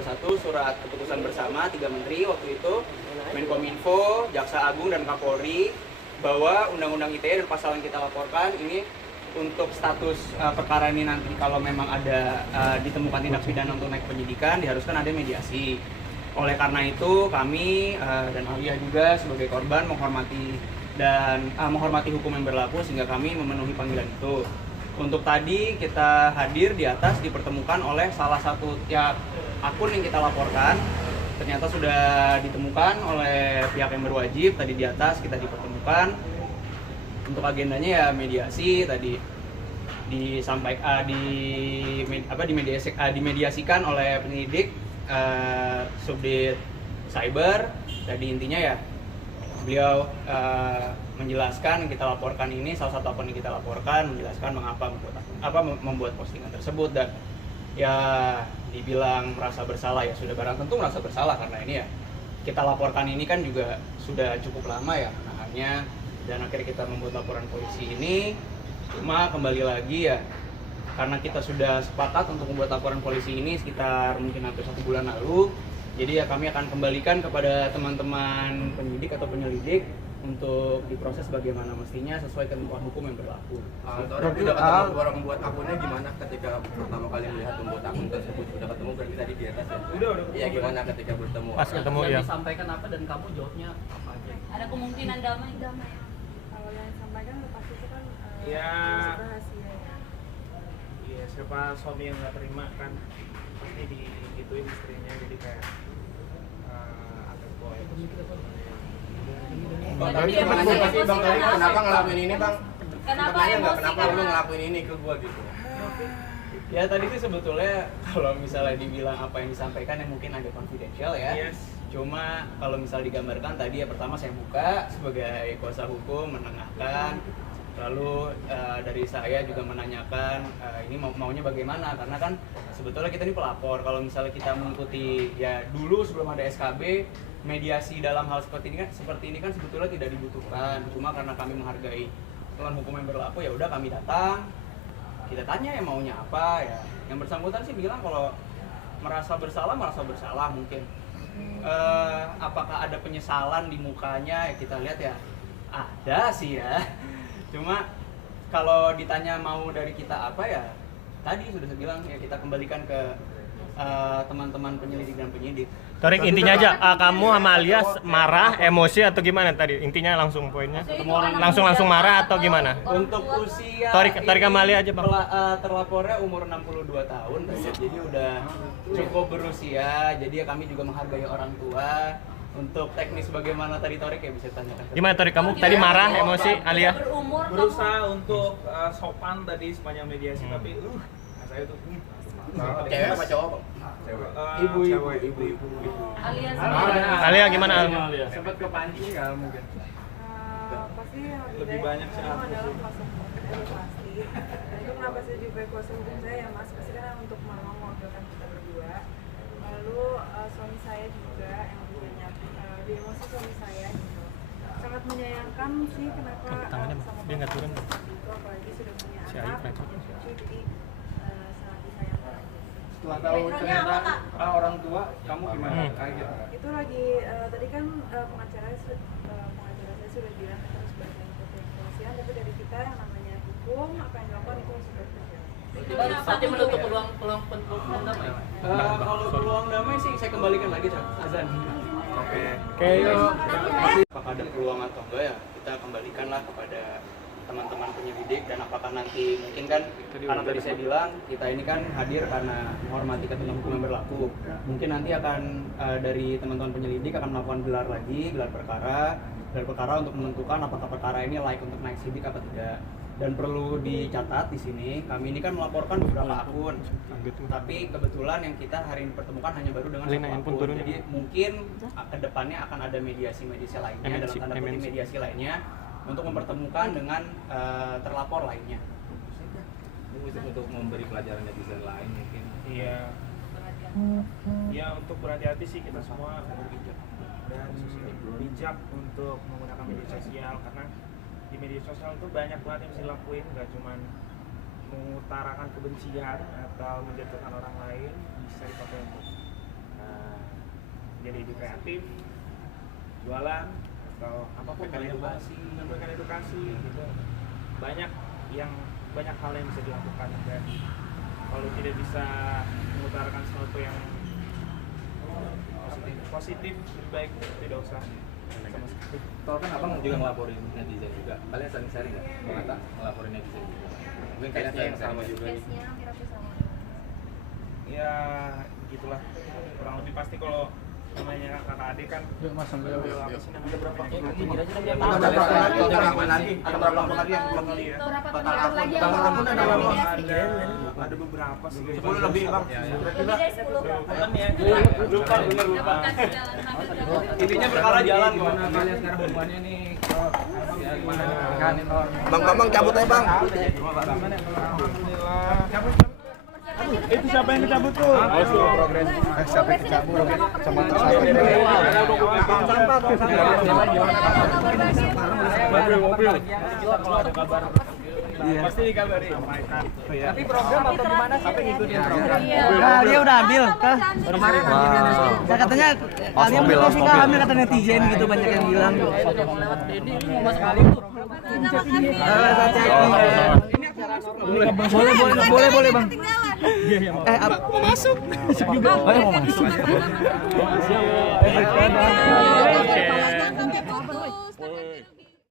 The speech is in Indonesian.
Satu surat keputusan bersama 3 menteri waktu itu, Menkominfo, Jaksa Agung dan Kapolri, bahwa Undang-Undang ITE dan pasal yang kita laporkan ini untuk status perkara ini nanti kalau memang ada ditemukan tindak pidana untuk naik penyidikan diharuskan ada mediasi. Oleh karena itu kami dan Alia juga sebagai korban menghormati hukum yang berlaku sehingga kami memenuhi panggilan itu. Untuk tadi kita hadir di atas dipertemukan oleh salah satu akun yang kita laporkan, ternyata sudah ditemukan oleh pihak yang berwajib. Tadi di atas kita dipertemukan untuk agendanya ya mediasi. Tadi dimediasikan oleh penyidik Subdit Cyber. Tadi intinya ya beliau menjelaskan yang kita laporkan ini, salah satu akun yang kita laporkan menjelaskan mengapa membuat postingan tersebut, dan ya dibilang merasa bersalah ya sudah barang tentu merasa bersalah karena ini ya kita laporkan ini kan juga sudah cukup lama ya nahannya, dan akhirnya kita membuat laporan polisi ini. Cuma kembali lagi ya karena kita sudah sepakat untuk membuat laporan polisi ini sekitar mungkin hampir 1 bulan lalu, jadi ya kami akan kembalikan kepada teman-teman penyidik atau penyelidik untuk diproses bagaimana mestinya sesuai ketentuan hukum yang berlaku. Orang membuat akunnya gimana ketika pertama kali melihat membuat akun tersebut? Sudah ketemu berarti tadi di atas ya? Udah. Iya, gimana ketika bertemu? Pas ketemu ya. Disampaikan apa dan kamu jawabnya apa aja? Ada kemungkinan damai. Kalau yang disampaikan pasti itu kan rahasia ya. Iya, siapa suami yang nggak terima kan pasti digituin istrinya, jadi kayak agak boy. Bang, tapi kenapa ngelakuin ini bang? Kenapa kenapa lu ngelakuin ini ke gua gitu? Ya tadi sih sebetulnya kalau misalnya dibilang apa yang disampaikan yang mungkin agak confidential ya. Yes. Cuma kalau misal digambarkan tadi ya pertama saya buka sebagai kuasa hukum menengahkan, lalu dari saya juga menanyakan ini maunya bagaimana, karena kan sebetulnya kita ini pelapor. Kalau misalnya kita mengikuti ya dulu sebelum ada SKB, mediasi dalam hal seperti ini kan sebetulnya tidak dibutuhkan. Cuma karena kami menghargai aturan hukum yang berlaku ya udah kami datang, kita tanya ya maunya apa ya. Yang bersangkutan sih bilang kalau merasa bersalah mungkin. Apakah ada penyesalan di mukanya ya kita lihat ya ada sih ya. Cuma kalau ditanya mau dari kita apa ya tadi sudah saya bilang ya kita kembalikan ke teman-teman penyelidik dan penyidik. Torik, intinya aja kamu sama Alias marah, emosi atau gimana tadi? Intinya langsung poinnya. Langsung marah atau gimana? Untuk usia Torik sama Alia aja, Bang. Terlapornya umur 62 tahun, jadi udah cukup berusia. Jadi ya kami juga menghargai orang tua. Untuk teknis bagaimana tadi Torik ya bisa tanyakan. Gimana Torik, kamu tadi marah, emosi, Alia? Berusaha untuk sopan tadi sepanjang mediasi, tapi saya tuh Cewek apa cowok bang? Ibu. Alia gimana? Sempat kepancing nggak mungkin? Pasti yang lebih banyak sih adalah kuasa hukum pasti. Itu kenapa saya juga kuasa hukum saya ya mas, pasti kan untuk mewakilkan kita berdua. Lalu suami saya juga yang banyak di emosi suami saya gitu. Sangat menyayangkan sih kenapa sama dia nggak turun. itu apalagi sudah punya anak, punya cucu, jadi sangat disayangkan. Setelah tahu ternyata orang tua, kamu gimana? Kaget? Itu lagi tadi kan pengacara saya sudah bilang kita harus berikan kepolisian, tapi dari kita yang namanya hukum apa yang dilakukan itu sudah terjadi. Saatnya menutup peluang damai. Kalau peluang damai sih saya kembalikan lagi azan. Oke. Apakah ada peluang atau enggak ya kita kembalikanlah kepada teman-teman penyelidik, dan apakah nanti mungkin kan karena tadi saya bilang kita ini kan hadir karena menghormati ketentuan hukum yang berlaku, mungkin nanti akan dari teman-teman penyelidik akan melakukan gelar perkara untuk menentukan apakah perkara ini layak untuk naik sidik apa tidak. Dan perlu dicatat di sini kami ini kan melaporkan beberapa akun, tapi kebetulan yang kita hari ini pertemukan hanya baru dengan satu akun. Jadi mungkin kedepannya akan ada mediasi lainnya, dalam tanda kutip mediasi lainnya untuk mempertemukan dengan terlapor lainnya. Untuk memberi pelajaran netizen lain mungkin. Iya. Ya untuk berhati-hati sih kita semua berbijak dan bijak untuk menggunakan media sosial, karena di media sosial itu banyak banget yang bisa dilakuin, nggak cuma mengutarakan kebencian atau menjatuhkan orang lain, bisa dipakai untuk jadi ide kreatif, jualan atau apapun, menyampaikan edukasi gitu. Banyak hal yang bisa dilakukan, dan kalau tidak bisa mengutarakan sesuatu yang positif lebih baik tidak usah sama sekali. Soalnya kan abang juga ngelaporin netizen juga. Kalian saling sharing nggak? Bang Atta ngelaporin netizen juga. Mungkin kalian yang sama juga. Case-nya hampir sama. Ya gitulah, kurang lebih pasti kalau namanya kakak adik kan. Apa sih namanya, berapa? Ada berapa lagi yang belum lihat? Berapa Total penonton lagi yang akun belum ada berapa? Ada beberapa sih. 10 lebih bang. Lebih dari 10 Lupa. Intinya perkara jalan kok. Kalian sekarang hubungannya nih? Bang Bambang cabut aja bang. Itu siapa yang dicabut tuh? Progres. Siapa yang dicabut? Sama Pasti dikabarin. Tapi program atau gimana sih? Apa ngikutin program? Nah, dia udah ambil kah? Kemarin ya katanya kalian belum kah ambil kata netizen gitu, banyak yang bilang. Ini mau masuk kali tuh. Boleh bang. Mau masuk. Mau masuk. Oke.